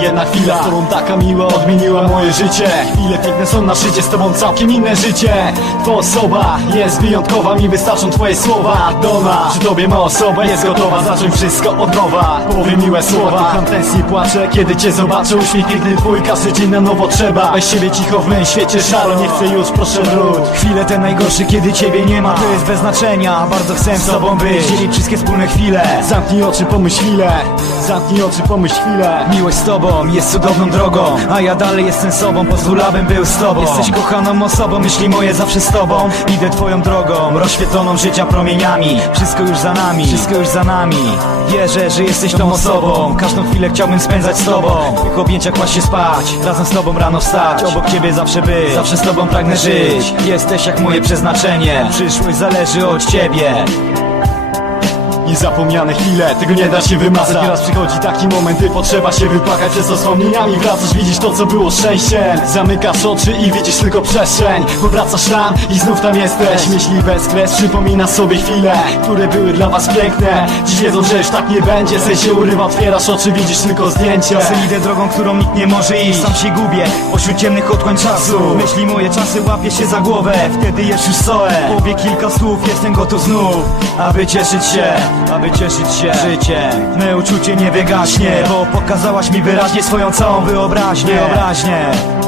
Jedna chwila, z tobą taka miła odmieniła moje życie. Chwile piękne są na szycie, z tobą całkiem inne życie. Twoja osoba jest wyjątkowa, mi wystarczą twoje słowa. Dona, przy tobie ma osoba, jest gotowa zacząć wszystko od nowa. Powie miłe słowa, kocham tęsknię, płaczę Kiedy cię zobaczę, uśmiech piękny twój Każdy dzień na nowo trzeba. Weź siebie cicho w mym świecie szaro Nie chcę już, proszę wróć. Chwile te najgorsze, kiedy ciebie nie ma. To jest bez znaczenia, bardzo chcę z tobą być. Dzielić wszystkie wspólne chwile. Zamknij oczy, pomyśl chwilę. Zamknij oczy, pomyśl chwilę. Miłość z tobą jest cudowną drogą A ja dalej jestem sobą, pozwól abym był z tobą. Jesteś kochaną osobą, myśli moje zawsze z tobą. Idę twoją drogą, rozświetloną życia promieniami. Wszystko już za nami, wszystko już za nami. Wierzę, że jesteś tą osobą. Każdą chwilę chciałbym spędzać z tobą. W tych objęciach kłaść się spać Razem z tobą rano wstać. Obok ciebie zawsze być Zawsze z tobą pragnę żyć. Jesteś jak moje przeznaczenie Przyszłość zależy od ciebie Niezapomniane chwile, tego nie da się wymazać. Nieraz przychodzi taki moment, gdy potrzeba się wypłakać Przez wspomnieniami wracasz, widzisz to co było szczęściem Zamykasz oczy i widzisz tylko przestrzeń. Powracasz tam i znów tam jesteś. Myśli bez kres, przypomina sobie chwile Które były dla was piękne. Dziś wiedzą, że już tak nie będzie. Sen się urywa, otwierasz oczy, widzisz tylko zdjęcie. Czasem idę drogą, którą nikt nie może iść. Sam się gubię, pośród ciemnych otchłań czasu. Myśli moje czasy, łapię się za głowę. Wtedy jest już soe Powie kilka słów, jestem gotów znów Aby cieszyć się, aby cieszyć się. Życiem Me uczucie nie wygaśnie Bo pokazałaś mi wyraźnie swoją całą wyobraźnię. Wyobraźnię